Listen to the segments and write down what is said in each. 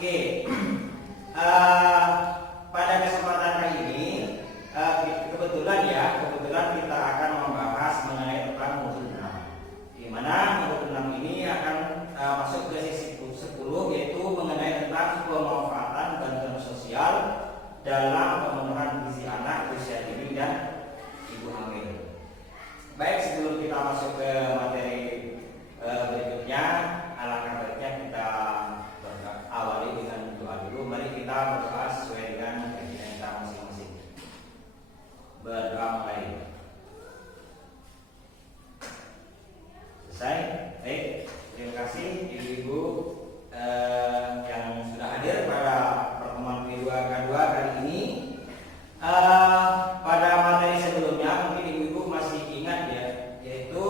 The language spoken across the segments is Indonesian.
Oke, pada kesempatan kali ini kebetulan kita akan membahas mengenai tentang modul 6, di mana modul 6 ini akan masuk ke sesi 10, yaitu mengenai tentang pemanfaatan bantuan sosial dalam pemenuhan gizi anak usia dini dan ibu hamil. Baik, sebelum kita masuk ke materi berikutnya, alangkah baiknya kita awali dengan doa dulu. Mari kita berdoa sesuai dengan keyakinan kita masing-masing. Berdoa mulai. Selesai. Baik, terima kasih ibu-ibu yang sudah hadir pada pertemuan kedua kali ini. Pada materi sebelumnya mungkin ibu-ibu masih ingat ya, yaitu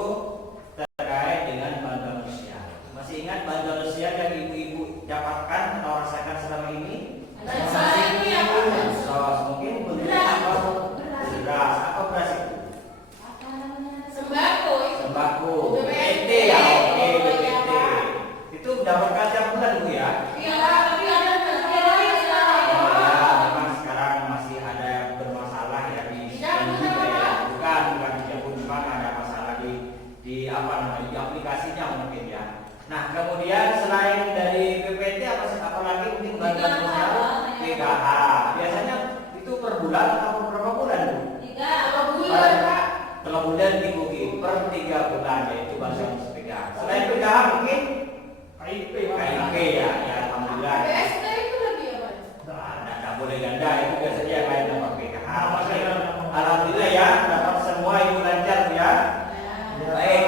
terkait dengan bantuan sosial. Masih ingat bantuan sosial yang ibu-ibu dapatkan atau rasakan selama ini? Mungkin bentuknya apa? Beras. Apa beras itu? Sembako. BPT ya. Oke, BPT. Itu mendapatkan tiap bulan Bu ya? Iya, tapi ada Memang sekarang masih ada bermasalah ya di bukan ada masalah di apa namanya, di aplikasinya mungkin ya. Nah, kemudian selain dari BPT apa lagi mungkin bantuan sosial? PKH. Biasanya itu per bulan atau berapa bulan Bu? 3 bulan Pak. Kalau bulan dibuki per 3 bulan, yaitu bantuan PKH. Selain PKH mungkin KIP ya, alhamdulillah. BSD itu lagi apa? Tidak boleh ganda, itu biasanya yang lain dapat PKH. Alhamdulillah ya, dapat semua ibu lancar ya. Baik.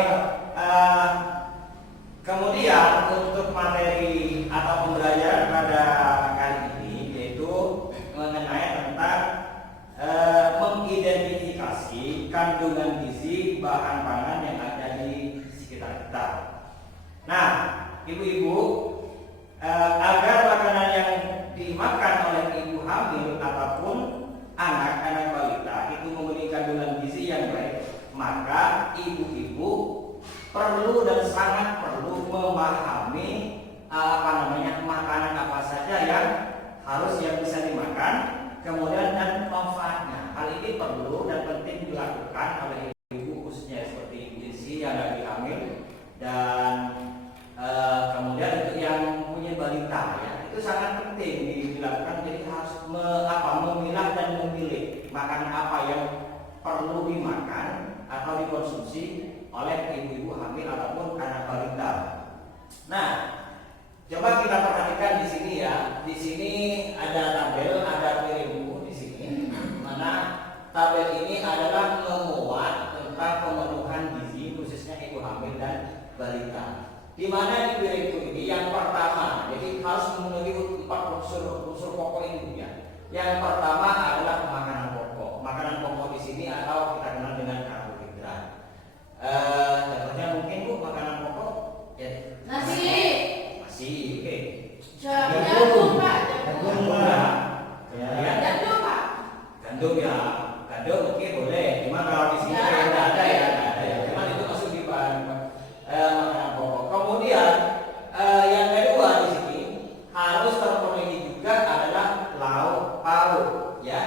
Kemudian untuk materi atau pembelajaran pada kali ini yaitu mengenai tentang mengidentifikasi kandungan gizi bahan pangan yang ada di sekitar kita. Nah, ibu-ibu, agar makanan yang dimakan oleh ibu hamil ataupun anak-anak balita itu memiliki kandungan gizi yang baik, maka ibu-ibu perlu dan sangat perlu memahami makanan apa saja yang bisa dimakan, kemudian dan manfaatnya. Hal ini perlu dan penting dilakukan oleh ibu khususnya seperti ibu isi yang lagi hamil dan kemudian untuk yang punya balita ya, itu sangat penting dilakukan. Jadi harus memilah dan memilih makanan apa yang perlu dimakan atau dikonsumsi oleh ibu-ibu hamil ataupun anak balita. Nah, coba kita perhatikan di sini ya. Di sini ada tabel, ada piringmu di sini. Mana tabel ini adalah memuat tentang pemenuhan gizi khususnya ibu hamil dan balita. Di mana di piringku ini yang pertama, jadi harus memenuhi 4 unsur pokok ini ya. Yang pertama adalah makanan pokok. Makanan pokok di sini atau kita kenal dengan karbohidrat. Contohnya mungkin Bu, makanan pokok ya, Nasi, oke. jagung Pak, Kemudian gandum ya, gandum oke boleh. Cuma kalau di sini tidak ada ya. Cuma itu masuk di bahan makanan pokok. Kemudian yang kedua di sini harus terpenuhi juga adalah lauk pauk ya.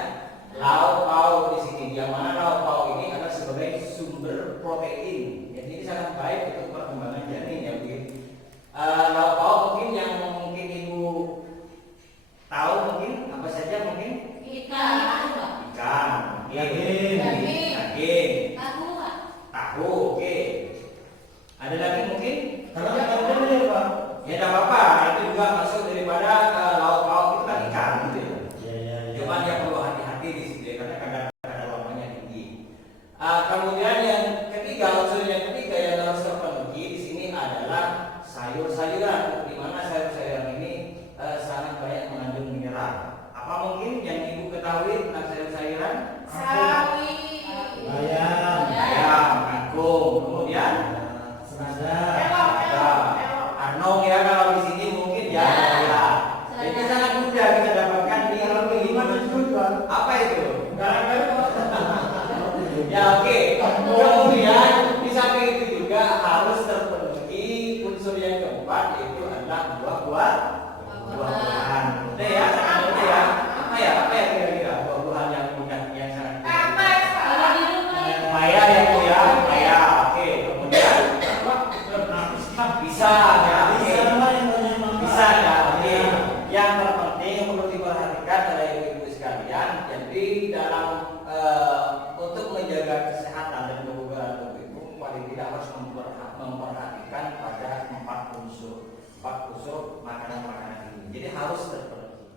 Lauk pauk di sini, yang mana lauk pauk ini adalah sebagai sumber protein. Jadi ini sangat baik untuk perkembangan janin ya begitu. Lauk pauk mungkin yang ibu tahu mungkin apa saja mungkin? ikan, daging, tahu, oke. Ada lagi mungkin? Ya tidak apa-apa, itu juga masuk daripada lauk pauk itu kan ikan gitu ya. Cuma dia perlu hati-hati di sini karena kadang-kadang lemaknya tinggi. Kemudian yang ketiga, unsur yang ketiga yang harus terpenuhi di sini adalah sayur-sayuran. Di mana sayur-sayuran ini sangat banyak mengandung mineral. Apa mungkin yang ibu ketahui tentang sayur-sayuran? sawi, Ayam, kangkung, kemudian anong ya kalau di sini mungkin ya. Jadi sangat mudah kita dapatkan di apa itu? Ya oke. Kemudian di samping itu juga harus terpenuhi unsur yang keempat, yaitu adalah buah-buahan. bersifat khusus makanan-makanan ini. Jadi harus terpenuhi.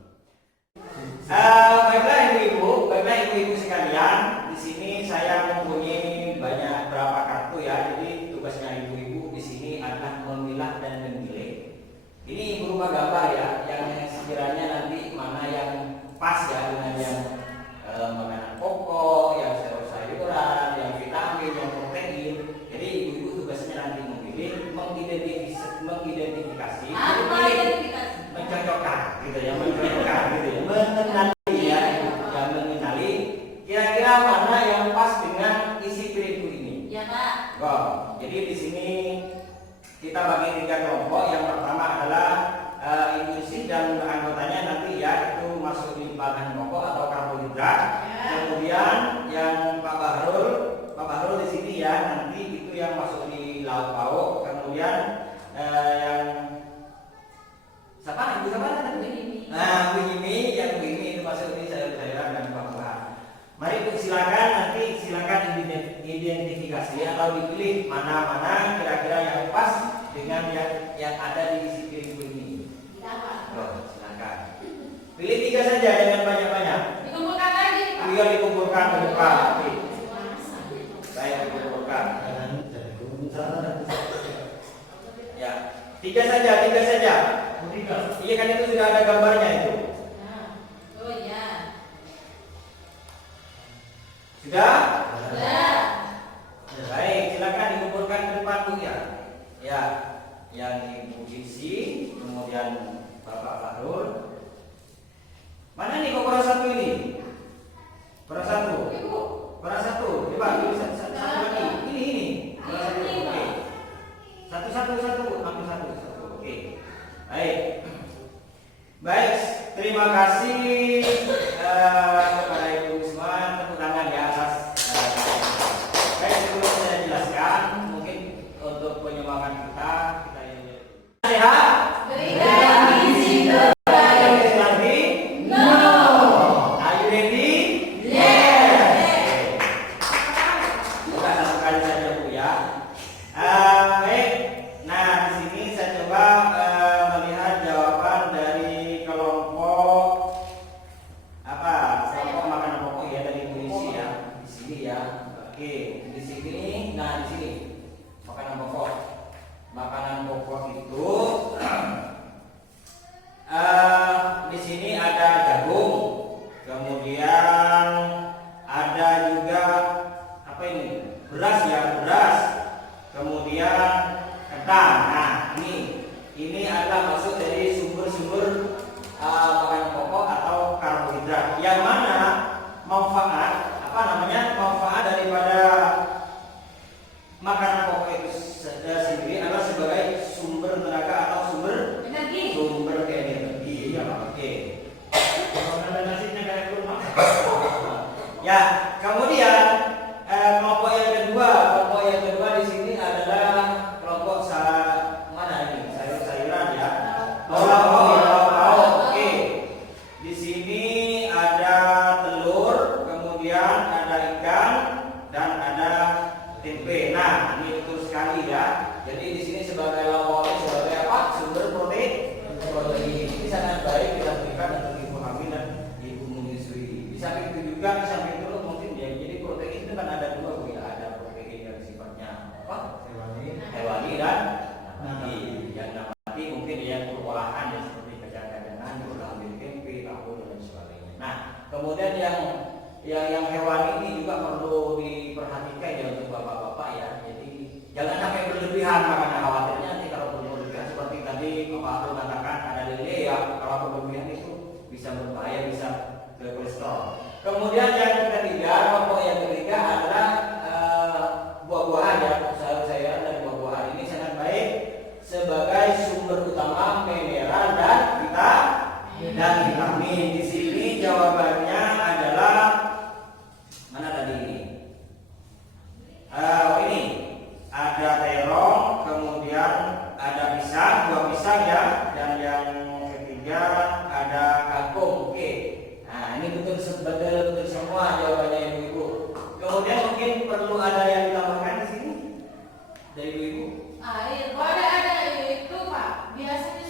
Baiklah ibu-ibu sekalian, di sini saya mempunyai banyak berapa kartu ya. Jadi tugasnya ibu-ibu di sini adalah memilah dan memilih. Ini berupa gambar ya, yang sekiranya nanti mana yang pas ya dengan yang makanan pokok, yang sayur-sayuran, yang vitamin, yang protein. Jadi ibu-ibu tugasnya nanti memilih, mengidentifikasi, mencocokkan gitu ya, mengenali ya, mengenali kira-kira mana yang pas dengan isi piringku ini. Ya Pak. Oh, jadi di sini kita bagi 3 kelompok. Yang pertama adalah ibu isi dan anggotanya nanti ya itu masuk di bahan pokok atau karbohidrat. Kemudian yang Pak Bahrul di sini ya nanti itu yang masuk di lauk pauk. Kemudian yang siapa? Ibu siapa tadi? Nah, Bu Jimmy itu masuk di sayur-sayuran dan buah-buahan. Mari silakan identifikasi atau dipilih mana-mana kira-kira yang pas dengan yang ada di isi piringku ini. Oh, silakan. Pilih 3 saja, jangan banyak-banyak. Dikumpulkan lagi Pak. Iya, dikumpulkan ke depan. Oke. Saya dikumpulkan. Ya, 3 saja. Iya kan itu sudah ada gambarnya itu. Oh ya. Sudah? Sudah. Baik, silakan dikumpulkan ke depan Bu ya. Ya, yang Ibu Isi, kemudian Bapak Bahrul. Mana nih kok satu ini? Satu. Ibu. Satu. Coba pilih satu lagi. Ini. Satu. Oke. Satu. Ambil satu. Oke. Baik, terima kasih kepada Ibu semua, tepuk tangan ya atas. Baik, sebelum saya jelaskan, mungkin untuk penyemangat kita ini. Sehat? Berikan isi terbaik. Lagi? No. Are you ready? Yes. Bukan satu kali saja Bu ya. Baik. Nah, di sini saya coba melihat jawaban dari kelompok kelompok makanan pokok ya dari Bu Isi ya. Di sini ya. Oke, di sini. Nah, di sini makanan pokok. Makanan pokok itu di sini ada jagung, kemudian ada juga apa ini? Beras ya, kemudian ketan. Nah, ini adalah masuk dari sumber-sumber makanan pokok atau karbohidrat. Yang mana manfaat daripada makanan pokok itu sendiri adalah sebagai sumber tenaga atau sumber Energi. energi. Iya, Pak. Oke. Ya, kemudian kelompok yang kedua di sini adalah kelompok sayur-sayuran ya. Lauk. Oke. Di sini ada telur, kemudian ada ikan dan ada tempe. Nah, ini betul sekali ya. Jadi di sini sebagai lauk sebagai apa? Sumber protein. Ini sangat baik kita berikan untuk ibu hamil dan ibu menyusui. Di samping itu juga, di samping itu mungkin ya, jadi protein itu kan ada 2 Bu ya. Ada protein yang sifatnya apa? Hewani dan nabati. Yang nabati mungkin yang berolahan ya, seperti kacang-kacangan, ambil tempe, tahu dan sebagainya. Nah, kemudian yang hewani ini juga perlu diperhatikan ya untuk bapak-bapak ya. Jadi jangan sampai berlebihan, makanya khawatirnya nanti kalau berlebihan seperti tadi Bapak Arul katakan ada lele ya, kalau berlebihan itu bisa berbahaya, bisa kolesterol. Kemudian kelompok yang ketiga adalah buah-buahan ya, sayur-sayuran dan buah-buahan ini sangat baik sebagai sumber utama mineral dan vitamin. Di sini jawabannya adalah mana tadi ini? Ini ada terong, kemudian ada buah pisang ya, dan yang ketiga ada kangkung. Oke. Nah, ini betul semua jawabannya Ibu-ibu. Kemudian mungkin perlu ada yang ditambahkan di sini dari Ibu-ibu. Air. Kalau ada itu Pak. Biasanya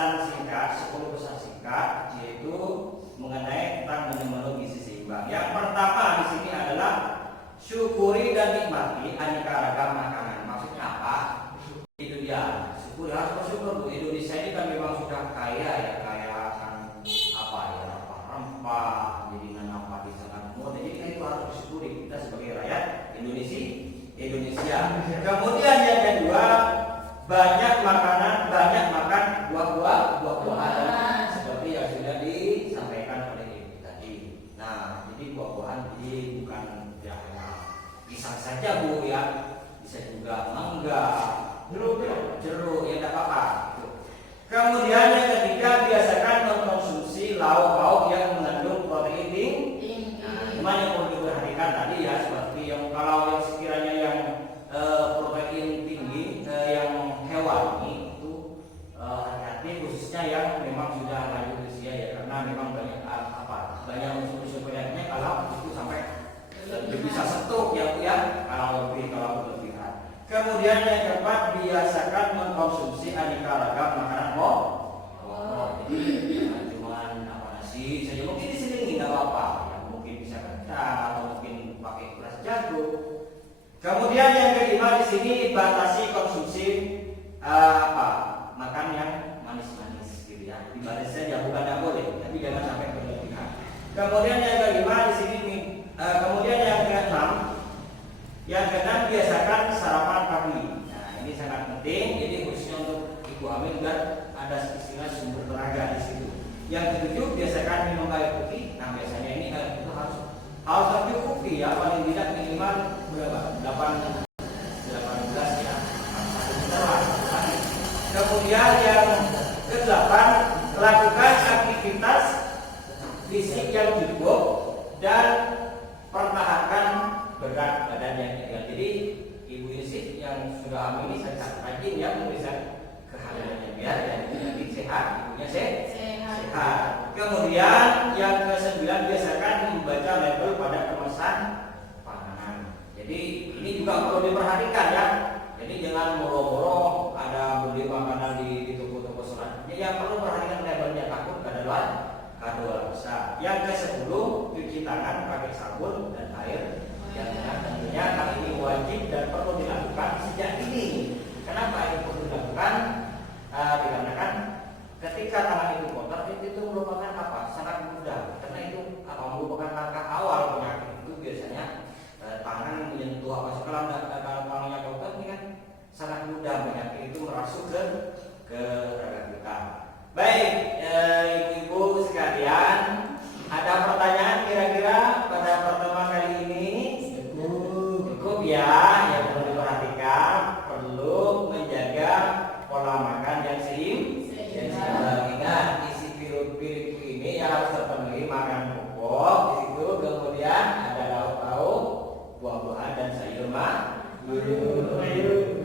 pesan singkat, 10 pesan singkat, yaitu mengenai tentang menu gizi seimbang. Yang pertama di sini adalah syukuri dan nikmati aneka ragam makanan. Maksudnya apa? Itu dia. Syukuri, harus bersyukur. Indonesia ini kan memang sudah kaya ya, kaya akan apa ya, rempah, jadi apa di sana. Jadi itu harus disyukuri kita sebagai rakyat Indonesia. Kemudian yang kedua, banyak makan buah-buahan seperti yang sudah disampaikan oleh Ibu tadi. Nah, jadi buah-buahan ini bukan ya pisang saja Bu ya, bisa juga mangga, jeruk ya tidak apa-apa. Kemudian yang ketiga, biasakan mengkonsumsi lauk-lauk yang mengandung protein tinggi. Nah, yang perlu diperhatikan tadi ya, seperti yang kalau yang sekiranya yang protein tinggi yang hewani itu hati-hati, khususnya yang memang sudah lanjut usia ya, karena memang banyak banyak unsur-unsur penyakitnya kalau itu sampai bisa setuk ya kalau berlebihan. Kemudian yang keempat, biasakan mengkonsumsi aneka ragam makanan jadi cuma nasi saja, mungkin diselingi nggak apa-apa ya, mungkin bisa kentang atau mungkin pakai beras jago. Kemudian yang kelima di sini, batasi konsumsi makan yang manis-manis gitu ya. Dibatasi saja, bukan tidak boleh, tapi jangan sampai berlebihan. Kemudian yang kelima di sini, kemudian yang keenam, biasakan sarapan pagi. Nah, ini sangat penting, jadi khususnya untuk ibu hamil dan ada istilah sumber tenaga di situ. Yang ketujuh, biasakan minum air putih. Nah, biasanya ini air putih harus tercukupi ya, paling tidak minimal berapa? 18 ya. Kemudian yang ke-8, lakukan aktivitas fisik yang cukup dan pertahankan berat badan yang ideal. Jadi ibu isi yang sudah hamil ini sangat rajin ya memeriksa kehamilannya biar jadi sehat, ibunya sehat. Kemudian yang ke-9, biasakan membaca label pada kemasan panganan. Jadi ini juga perlu diperhatikan ya. Jadi jangan moro-moro ada beli makanan di toko-toko selanjutnya. Yang perlu perhatikan labelnya, takut kadaluarsa. Yang ke-10, cuci tangan pakai sabun dan air. Yang tentunya hal ini wajib dan perlu dilakukan sejak dini. Kenapa ini perlu dilakukan? Dikarenakan ketika tangan itu kotor, itu merupakan sangat mudah, karena itu merupakan langkah awal penyakit itu. Biasanya tangan menyentuh kalau tangannya kotor ini kan sangat mudah penyakit itu merasuk ke raga kita. Baik, ibu-ibu sekalian, ada pertanyaan kira-kira pada pertemuan kali ini? Cukup ya, yang perlu diperhatikan, perlu menjaga pola makan yang seimbang. Ingat, isi piring ini ya harus terpenuhi makan pokok di situ, kemudian ada lauk-lauk, buah-buahan dan sayur mayur.